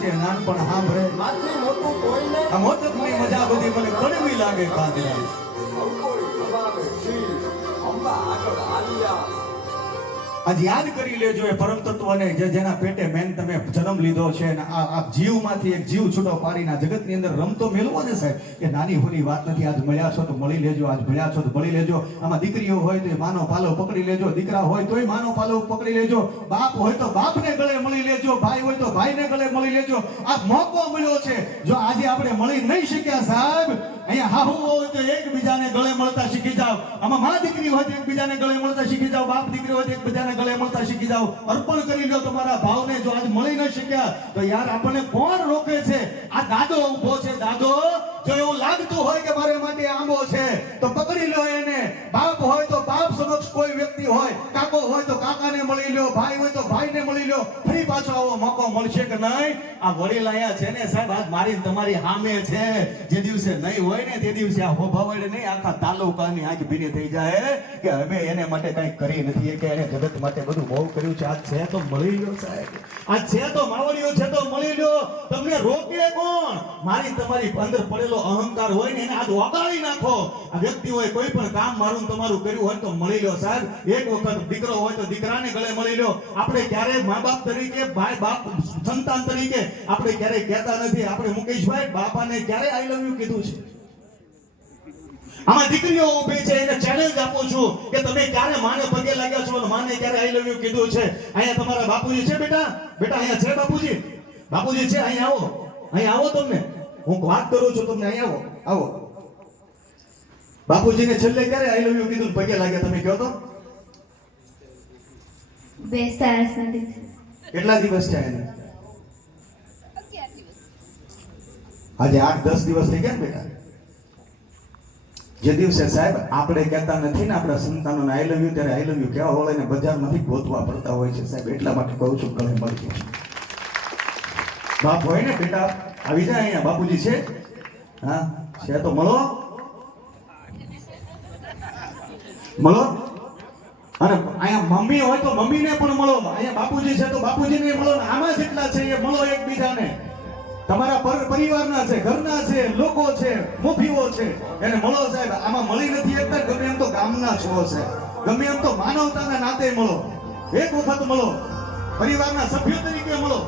છે નાનપણ સાંભળે. માથે મોટું કોઈ નહીં આ મોટકની મજા બધી મને કડવી લાગે ખાધી આજ યાદ કરી લેજો એ પરમ તત્વને જે જેના પેટે મેન તમે જન્મ લીધો છે અને આ જીવમાંથી એક જીવ છૂટો પાડીને જગતની અંદર રમતો મેળવો છે સાહેબ, એ નાની હોની વાત નથી. આજ મળ્યા છો તો મળી લેજો, આજ મળ્યા છો તો મળી લેજો. આમાં દીકરીઓ હોય તો માનો પાલો પકડી લેજો, દીકરા હોય તોય માનો પાલો પકડી લેજો. બાપ હોય તો બાપને ગળે મળી લેજો, ભાઈ હોય તો ભાઈને ગળે મળી લેજો. આ મોકો મળ્યો છે. જો આજે આપણે મળી નહીં શક્યા સાહેબ, અહીંયા હાહુ હોય તો એકબીજાને ગળે મળતા શીખી જાઓ. આમાં મા દીકરી હોય તો એકબીજાને ગળે મળતા શીખી જાઓ, બાપ દીકરી હોય તો એકબીજાને ગળે મળતા શીખી જાઓ, અર્પણ કરી લો તમારા ભાવને. જો આજ મળી ન શક્યા, તો યાર આપણને કોણ રોકે છે? આ દાદો ઊભો છે, દાદો. જો એવું લાગતું હોય કે મારે માટે આંબો છે, તો પકડી લો એને. બાપ હોય તો બાપ સમક્ષ કોઈ વ્યક્તિ હોય, કાકો હોય તો કાકાને મળી લો, ભાઈ હોય તો ભાઈને મળી લો. ફરી પાછો આવો મોકો મળશે કે નહીં? આ વડીલ અહીંયા છે ને સાહેબ, આજ મારી તમારી સામે છે. જે દિવસે નહીં હોય ને તે દિવસે આ હોભા વડે નહીં, આખા તાલુકાની આંખ ભીની થઈ જાય કે અમે એને માટે કંઈ કરી નથી કે એને જગત માટે બધું બહુ કર્યું છે. આજ છે તો મળી લો સાહેબ. આજ છે તો માવડીઓ છે તો મળી લો તમને રોકે કોણ? મારી તમારી અંદર પડેલો અહંકાર હોય ને એને આજ ઓગાળી નાખો. આ વ્યક્તિ હોય કોઈ પણ કામ મારું તમારું કર્યું હોય તો મળી લ્યો સાહેબ. એક વખત દીકરો હોય તો દીકરાને ગળે મળી લ્યો. આપણે ક્યારેય મા બાપ તરીકે ભાઈ, બાપ સંતાન તરીકે આપણે ક્યારેય કહેતા નથી. આપણે મુકેશભાઈ, બાપાને ક્યારે આઈ લવ યુ કીધું છે. આમાં દીકરીઓ ઊભી છે, એને ચેલેન્જ આપું છું કે તમે ક્યારે માને પગે લાગ્યા છો માને ક્યારે આઈ લવ યુ કીધું છે. અહીંયા તમારા બાપુજી છે બેટા? બેટા, અહીંયા છે બાપુજી? બાપુજી છે, અહીંયા આવો. અહીંયા આવો તમને. હું વાત કરું છું તમને, અહીંયા આવો. આવો. બાપુજીને છેલ્લે ક્યારે આઈ લવ યુ કીધું પગે લાગ્યા તમે કહો તો? બે સરસ નથી કેટલા દિવસ છે એને? આજે આઠ દસ દિવસ થઈ ગયા બેટા? જે દિવસે સાહેબ આપણે કહેતા નથી ને આપણા સંતાનોને આઈ લવ યુ ત્યારે આઈ લવ યુ કહેવા વાળાને બજારમાંથી ગોતવા પડતા હોય છે સાહેબ. એટલા માટે કહું છું ગળે મળી બાપ હોય ને બેટા આવી જાય અહીંયા બાપુજી છે? હા? છે તો મળો. મળો? અને અહીંયા મમ્મી હોય તો મમ્મીને પણ મળો. અહીંયા બાપુજી છે તો બાપુજીને મળો. આમાં જેટલા છે એ મળો એકબીજાને. તમારા પર પરિવારના છે, ઘરના છે, લોકો છે મુફીઓ છે, એને મળો સાહેબ. આમાં મળી નથી એકતા ગમે એમ તો ગામના છો છે ગમે એમ તો માનવતાના નાતે મળો. એક વખત મળો. પરિવારના સભ્યો તરીકે મળો.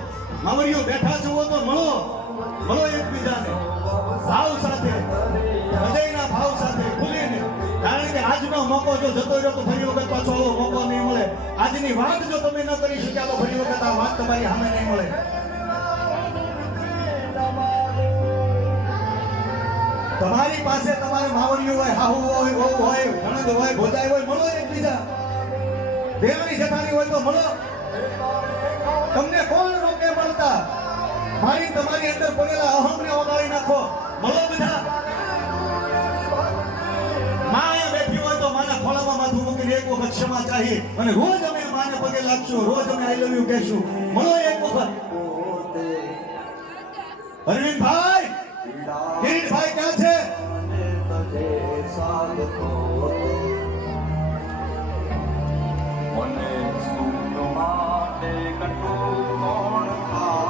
માવડીઓ બેઠા છો તો મળો. મળો એકબીજાને. ભાવ સાથે. મોકો જો જતો રહ્યો તો ફરી વખત પાછો આવો, મોકો નહીં મળે. આજની વાત જો તમે ન કરી શક્યા તો ફરી વખત આ વાત તમારી સામે નહીં મળે. તમારી પાસે તમારે માવડીઓ હોય, હાહુ હોય બહુ હોય નણંદ હોય, ભોજાઈ હોય, મળો એકબીજા. દેવાની જેઠાણી હોય તો મળો. તમને કોણ રોકે મળતા? મારી તમારી અંદર પડેલા અહમને ઓગાળી નાખો. મળો બધા. એક વખત ક્ષમા ચાહીએ. અને રોજ અમે માને પગે લાગશું, રોજ અમે આઈ લવ યુ કહેશું. મળો એક વખત. અરવિંદભાઈ કિરીટભાઈ ક્યાં છે?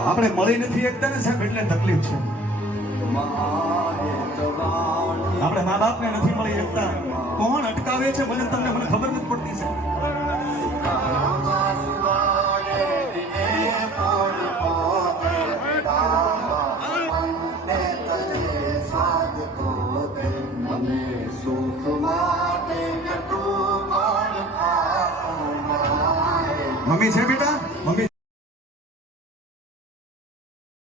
આપણે મળી નથી એકતા ને સાહેબ, એટલે તકલીફ છે. આપણે મા બાપને નથી મળી એકતા. કોણ અટકાવે છે મને તમને મને ખબર નથી પડતી છે મમ્મી છે બેટા?